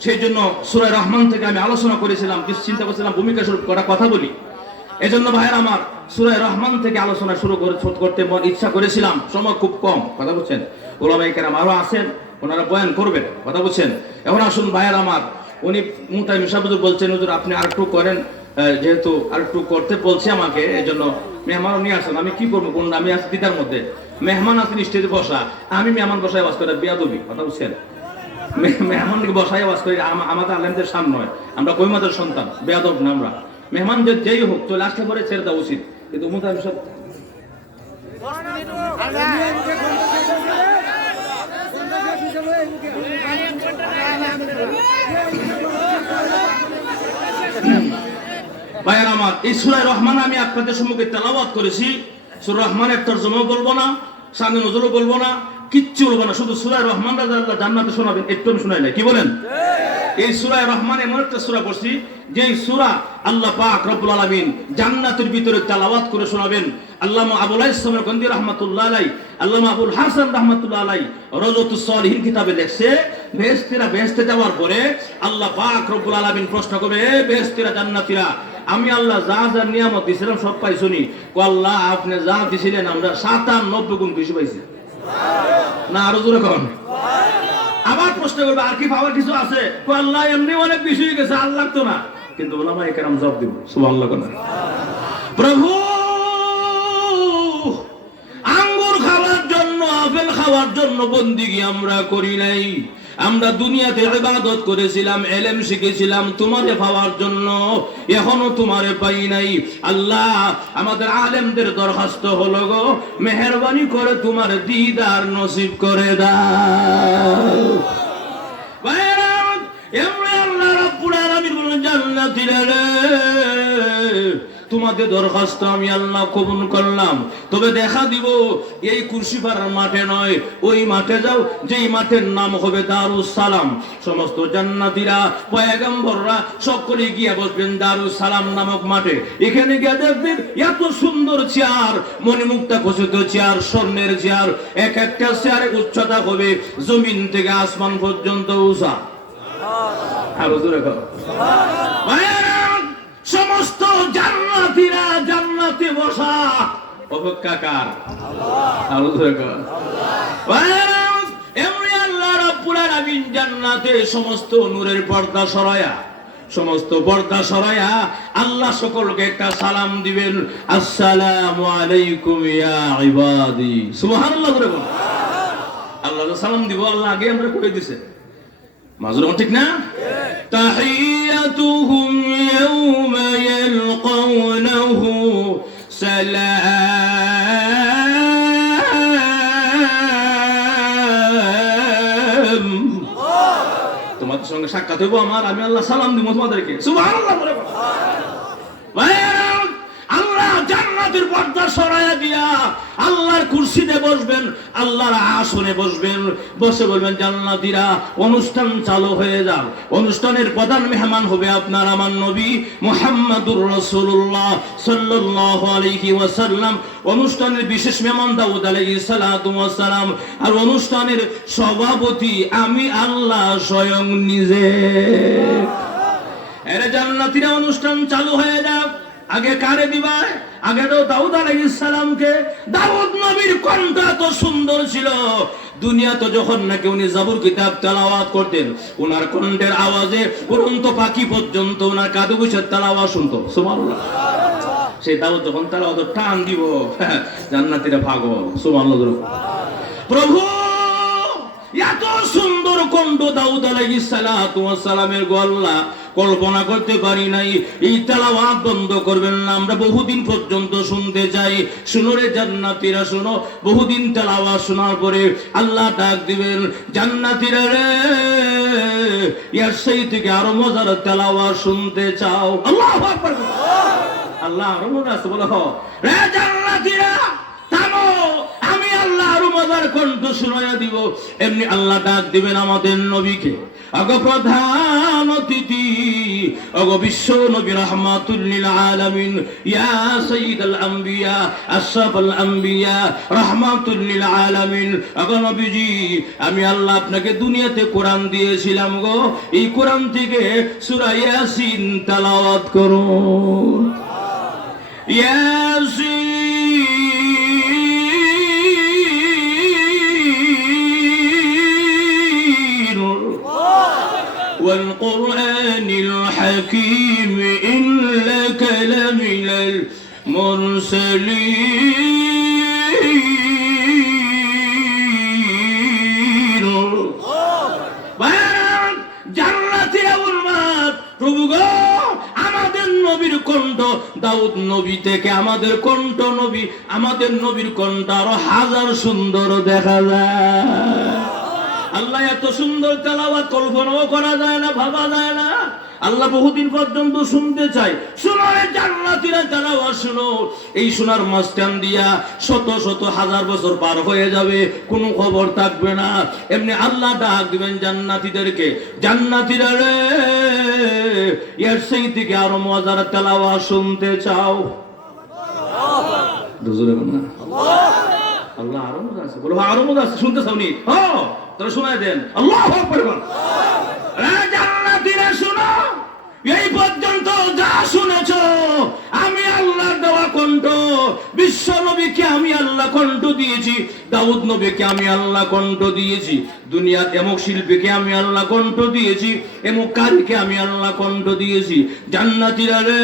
সেই জন্য সুরায় রহমান থেকে আমি আলোচনা করেছিলাম কিছু চিন্তা করছিলাম ভূমিকা স্বরূপ কটা কথা বলি। এজন্য ভাইয়ের আমার সুরায় রহমান থেকে আলোচনা শুরু করে করতে ইচ্ছা করেছিলাম। সময় খুব কম কথা বলছেন? ওলামাই কেরাম আরও আছেন ওনারা বয়ান করবেন কথা বলছেন? এখন আসুন ভাইয়ের আমার উনি মুতাই মিশাবুদুর বলছেন হুজুর আপনি আরেকটু করেন আহ, যেহেতু আরেকটু করতে বলছে আমাকে এই জন্য মেহমানও নিয়ে আসেন আমি কি করব কোন আমি আছি দিদার মধ্যে। মেহমান আছেন স্টেজে বসা আমি মেহমান বসায় বাস করে বিয়াদবি কথা বলছেন? মেহমানকে বসাই আওয়াজ করি আমাদের আলেমদের সামনে নয়। আমরা কৈমাদের সন্তান, বেয়াদব না আমরা। মেহমান যে যেই হোক তো লাস্টে করে ছেড়ে দেওয়া উচিত। কিন্তু মুতাহিম সব আমার, এই সুরায় রহমান আমি আপনাদের সম্মুখে তেলাওয়াত করেছি। সুর রহমানের তর্জমাও বলব না, সামনে নজরও বলব না। কিচ্ছু বলব না শুধু সুরায় রহমান রাজা আল্লাহ জান্নাতে শোনাবেন একটু শোনাই নাই কি বলেন? এই সুরায় রহমান এমন একটা সুরা পড়ছি যে সুরা আল্লাহ পাক রব্বুল আলামিন জান্নাতের ভিতরে তেলাওয়াত করে শোনাবেন। আল্লামা আবুল ইসলামের গন্দি রহমাতুল্লাহ আলাই আল্লামা আবুল হাসান রহমাতুল্লাহ আলাই রজতুস সলিহিন কিতাবে লেখছে বেহেশতিরা বেহেশতে যাওয়ার পরে আল্লাহ পাক রব্বুল আলামিন প্রশ্ন করবে এ বেহেশতিরা জান্নাতীরা আমি আল্লাহ যা যা নিয়ামত দিছিলাম সব পাই শুনি কো আল্লাহ আপনি যা দিছিলেন আমরা সাতানব্বই গুণ বেশি পাইছি। না, আরও জোরে কন আবার প্রশ্ন করবে, আর কি পাওয়ার কিছু আছে? আল্লাহ এমনি অনেক বেশি হয়ে গেছে আল্লাহ তো না। কিন্তু ওলামা একরাম জব দিব কোন প্রভু, আঙ্গুর খাওয়ার জন্য, আপেল খাওয়ার জন্য বন্দিগি আমরা করি নাই। আমরা দুনিয়াতে ইবাদত করেছিলাম, এলেম শিখেছিলাম তোমারে পাওয়ার জন্য। এখনও তোমারে পাই নাই। আল্লাহ, আমাদের আলেমদের দরখাস্ত হলো গো, মেহরবানি করে তোমার দিদার নসিব করে দাও। তোমাদের দরখাস্ত আমি আল্লাহ কবুল করলাম। তবে দেখা দিব, এই কুরসিপাড়ার মাঠে নয়, ওই মাঠে যাও, যেই মাঠের নাম হবে দারুস সালাম সমস্ত জান্নাতীরা, পয়গম্বররা সকলে গিয়ে বসবেন দারুস সালাম নামক মাঠে। এখানে গিয়ে দেখবেন এত সুন্দর চেয়ার, মণিমুক্তা খচিত চেয়ার, স্বর্ণের চেয়ার, এক একটা চেয়ারের উচ্চতা হবে জমিন থেকে আসমান পর্যন্ত উষা জোরে কর। জান্নাতীরা জান্নাতে বসা। অপেক্ষা কার? আরও জোরে কর। ভাইয়েরা, এমনি আল্লাহ রাব্বুল আলামিন জান্নাতে সমস্ত নূরের পর্দা সরায়া সমস্ত পর্দা সরায়া আল্লাহ সকলকে একটা সালাম দিবেন। আসসালামু আলাইকুম ইয়া ইবাদি। সুবহানাল্লাহ করে বল আল্লাহ সালাম দিব আল্লাহ আগে আমরা করে দিছে। মাজুর ঠিক না? তাহিয়াতুহুম ইয়াউমা তোমাদের সঙ্গে সাক্ষাৎ হইব আমার আমি আল্লাহ সালাম দিব তোমাদেরকে। বলে আল্লাহ জান্নাতের পর্দা সরাইয়া দিয়া আল্লাহর কুরসিতে বসবেন, আল্লাহর আসনে বসবেন, বসে বলবেন, জান্নাতীরা, অনুষ্ঠান চালু হয়ে যাও অনুষ্ঠানের প্রধান মেহমান হবে আপনার আমার নবী মুহাম্মাদুর রাসূলুল্লাহ সাল্লাল্লাহু আলাইহি ওয়াসাল্লাম। অনুষ্ঠানের বিশেষ মেহমান দাউদ আলাইহিস ওয়াস সালাম আর অনুষ্ঠানের সভাপতি আমি আল্লাহ স্বয়ং নিজে। এর জান্নাতীরা, অনুষ্ঠান চালু হয়ে যাক। আগে কারে দিবা? আগে তো দাউদ আলাইহিস সালামকে। দাউদ নবীর কণ্ঠ এত সুন্দর ছিল। দুনিয়া তো যখন নাকি উনি জাবুর কিতাব তেলাওয়াত করতেন ওনার কণ্ঠের আওয়াজে উড়ন্ত পাখি পর্যন্ত ওনার কাদু বসে তেলাওয়াত শুনতো। সুবহানাল্লাহ। সেই দাউদ যখন তেলাওয়াত টান দিব, জান্নাতীরা পাগল সুবহানাল্লাহ। প্রভু এত সুন্দর কণ্ঠ দাউদ আলাইহিস সালাতু ওয়াস সালামের গল্লা কল্পনা করতে পারি নাই। এই তেলাওয়াত বন্ধ করবেন না, আমরা বহুদিন পর্যন্ত শুনতে চাই। শুনো রে জান্নাতীরা, শুনো। বহুদিন তেলাওয়াত শোনার পরে আল্লাহ ডাক দিবেন, জান্নাতীরা রে ইয়ার সেই থেকে আরও মজার তেলাওয়াত শুনতে চাও। আল্লাহু আল্লাহ আরও মজা আছে, বলো। রে জান্নাতীরা আমার কণ্ঠ শুনাইয়া দিব? এমনি আল্লাহ ডাক দিবেন আমাদের নবীকে। অগ প্রধান অতিথি অগ বিশ্ব নবী রহমাতুল্লিল আলমিন। ইয়া সঈদ আল আম্বিয়া আশরাফ আল আম্বিয়া, রহমাতুল্লিল অগ নবীজি, আমি আল্লাহ আপনাকে দুনিয়াতে কোরআন দিয়েছিলাম গো। এই কোরআন থেকে সূরা ইয়াসিন তেলাওয়াত করুন। ইয়াসিন والقرآن الحكيم إنك لمن المرسلين বায়ান, জান্নাতীরা উন্মাদ, প্রভু গো, আমাদের নবীর কণ্ঠ দাউদ নবী থেকে আমাদের কণ্ঠ নবী আমাদের নবীর কণ্ঠ আরো হাজার সুন্দর দেখা যায় আল্লাহ এত সুন্দর তেলাওয়াত কল্পনাও করা যায় না, ভাবা যায় না। আল্লাহ বহুদিন পর্যন্ত শুনতে চাই শুনো রে জান্নাতীরা তেলাওয়াত, শুনো। এই শোনার মাঝখান দিয়া শত শত হাজার বছর পার হয়ে যাবে, কোনো খবর থাকবে না। এমনি আল্লাহ ডাক দিবেন জান্নাতীদেরকে, জান্নাতীরা রে, এর সেই থেকে আরও মজার তেলাওয়াত শুনতে চাও। না আল্লাহ আরও মজা আছে। বলো আরও মজা আছে, শুনতে চাওনি? হ তাহলে শোনায় দেন। আল্লাহ এই পর্যন্ত যা শুনেছ আমি আল্লাহ দেওয়া কণ্ঠ বিশ্ব নবীকে আমি আল্লাহ কণ্ঠ দিয়েছি, দাউদ নবীকে আমি আল্লাহ কণ্ঠ দিয়েছি, দুনিয়ার এমক শিল্পীকে আমি আল্লাহ কণ্ঠ দিয়েছি, এমক কারীকে আমি আল্লাহ কণ্ঠ দিয়েছি। জান্নাতীরা রে,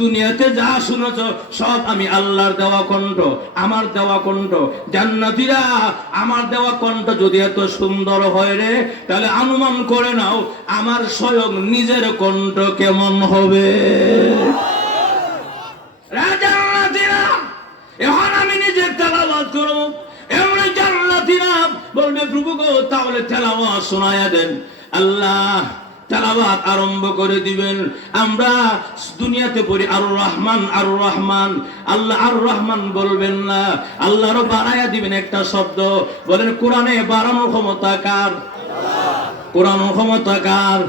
দুনিয়াতে যা শুনেছ, সব আমি আল্লাহর দেওয়া কণ্ঠ, আমার দেওয়া কণ্ঠ। জান্নাতীরা, আমার দেওয়া কণ্ঠ যদি এত সুন্দর হয় রে, তাহলে অনুমান করে নাও, আমার স্বয়ং নিজের কণ্ঠ কেমন হবে রা জান্নাতীরা, এখন আমি নিজে তেলাওয়াত করব এমনি জান্নাতীরা বলবে, প্রভু গো, তাহলে তেলাওয়াত শোনায়া দেন। আল্লাহ তেলাওয়াত আরম্ভ করে দিবেন। আমরা দুনিয়াতে পড়ি আর রহমান আর রহমান। আল্লাহ আর রহমান বলবেন না। আল্লাহরও বাড়াইয়া দিবেন একটা শব্দ। বলেন, কোরআনে বাড়ানোর ক্ষমতা কার? কোরআন ক্ষমতা কার?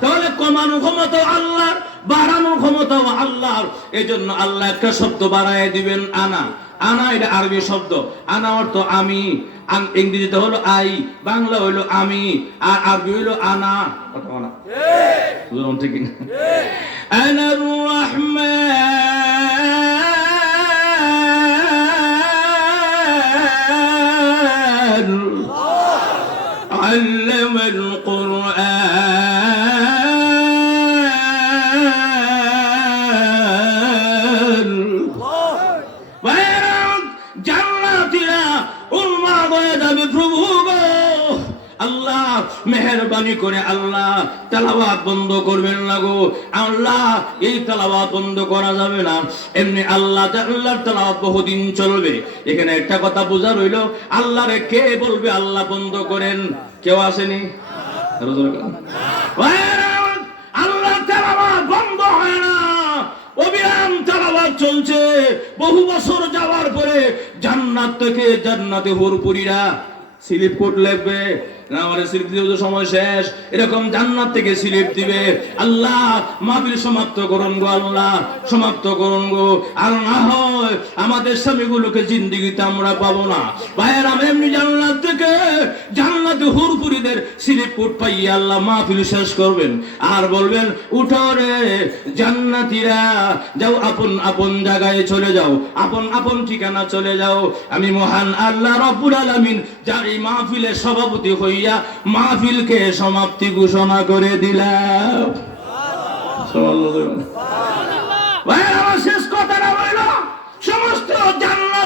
তাহলে কমানো ক্ষমতা আল্লাহর, বাড়ানোর ক্ষমতা আল্লাহর। এই জন্য আল্লাহ একটা শব্দ বাড়ায় দিবেন, আনা। আনা এটা আরবি শব্দ। আনা অর্থ, আমি। আন- ইংরেজিতে হলো আই বাংলা হইল আমি আর আরবি হইল আনা। কথা বলা। ঠিক। আনা রহমান মেহরবানি করে আল্লাহ তেলাওয়াত বন্ধ করবেন না গো। আল্লাহ, এই তেলাওয়াত বন্ধ করা যাবে না। এমনি আল্লাহ আল্লাহর তেলাওয়াত বহুদিন চলবে। এখানে একটা কথা বোঝা রইল, আল্লাহরে কে বলবে আল্লাহ বন্ধ করেন? কেউ আসেনি? আল্লাহ চলছে। বহু বছর যাওয়ার পরে জান্নাত থেকে জান্নাতে হুরপুরিরা স্লিপ কোট লাগবে। শেষ। আর আমাদের স্বামীগুলোকে জিন্দিগিতে আমরা পাবো না। ভাইয়ের, আমি এমনি থেকে হুরপুরিদের স্লিপ কোট পাইয়ে আল্লাহ মাহফিল শেষ করবেন। আর বলবেন, উঠো রে জান্নাতীরা, যাও আপন আপন জায়গায় চলে যাও। আপন আপন ঠিকানা চলে যাও। আমি মহান আল্লাহ রব্বুল আলামিন যার এই মাহফিলের সভাপতি হইয়া মাহফিলকে সমাপ্তি ঘোষণা করে দিলাম।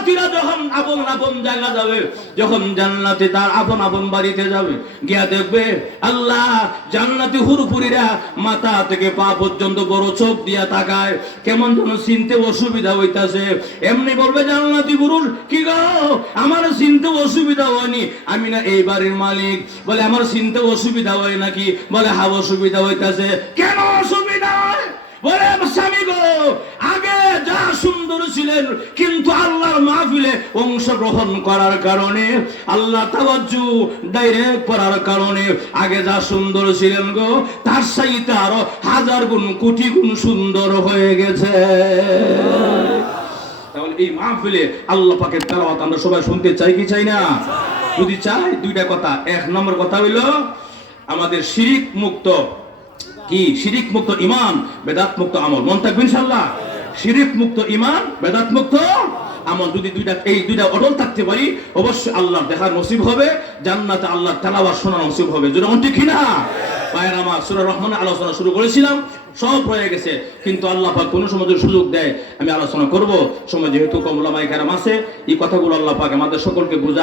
জান্নাতীরা যখন আপন আপন জায়গা যাবে, যখন জান্নাতি তার আপন আপন বাড়িতে যাবে, গিয়া দেখবে আল্লাহ জান্নাতি হুরপুরিরা মাথা থেকে পা পর্যন্ত বড় চোখ দিয়া তাকায়, কেমন যেন চিনতে অসুবিধা হইতাছে। এমনি বলবে, জান্নাতি পুরুষ কি গো? আমার চিনতে অসুবিধা হয়নি। আমি না, এই বাড়ির মালিক। বলে, আমার চিনতে অসুবিধা হয় নাকি? বলে হাব অসুবিধা হইতাছে। কেন অসুবিধা হয়? বলে স্বামী গো যা সুন্দর ছিলেন, কিন্তু আল্লাহর মাহফিলে অংশগ্রহণ করার কারণে, আল্লাহ তাওয়াজ্জু ডাইরেক্ট করার কারণে আগে যা সুন্দর ছিলেন গো, তার সাইতে আরও হাজার গুণ, কোটি গুণ সুন্দর হয়ে গেছে। তাহলে এই মাহফিলে আল্লাহ পাকের তেলাওয়াত আমরা সবাই শুনতে চাই কি চাই না? যদি চাই, দুইটা কথা। এক নম্বর কথা হইল, আমাদের শিরিক মুক্ত কি? শিরিক মুক্ত ইমান, বেদাত মুক্ত আমল। মন থাকবে ইনশাআল্লাহ? শিরিক মুক্ত ইমান বেদাত মুক্ত। আমল যদি দুইটা, এই দুইটা অটল থাকতে পারি, অবশ্যই আল্লাহ দেখার নসিব হবে, জান্নাতে আল্লাহ তেলাওয়াত শোনা নসিব হবে। ঠিক না পায়ের আমার সুরা আলোচনা শুরু করেছিলাম, সব হয়ে গেছে, কিন্তু আল্লাহ পাক কোনো সময় যদি সুযোগ দেয়, আমি আলোচনা করব। সময় যেহেতু কমলামাই কারাম আছে, এই কথাগুলো আল্লাহ পাক আমাদের সকলকে বোঝা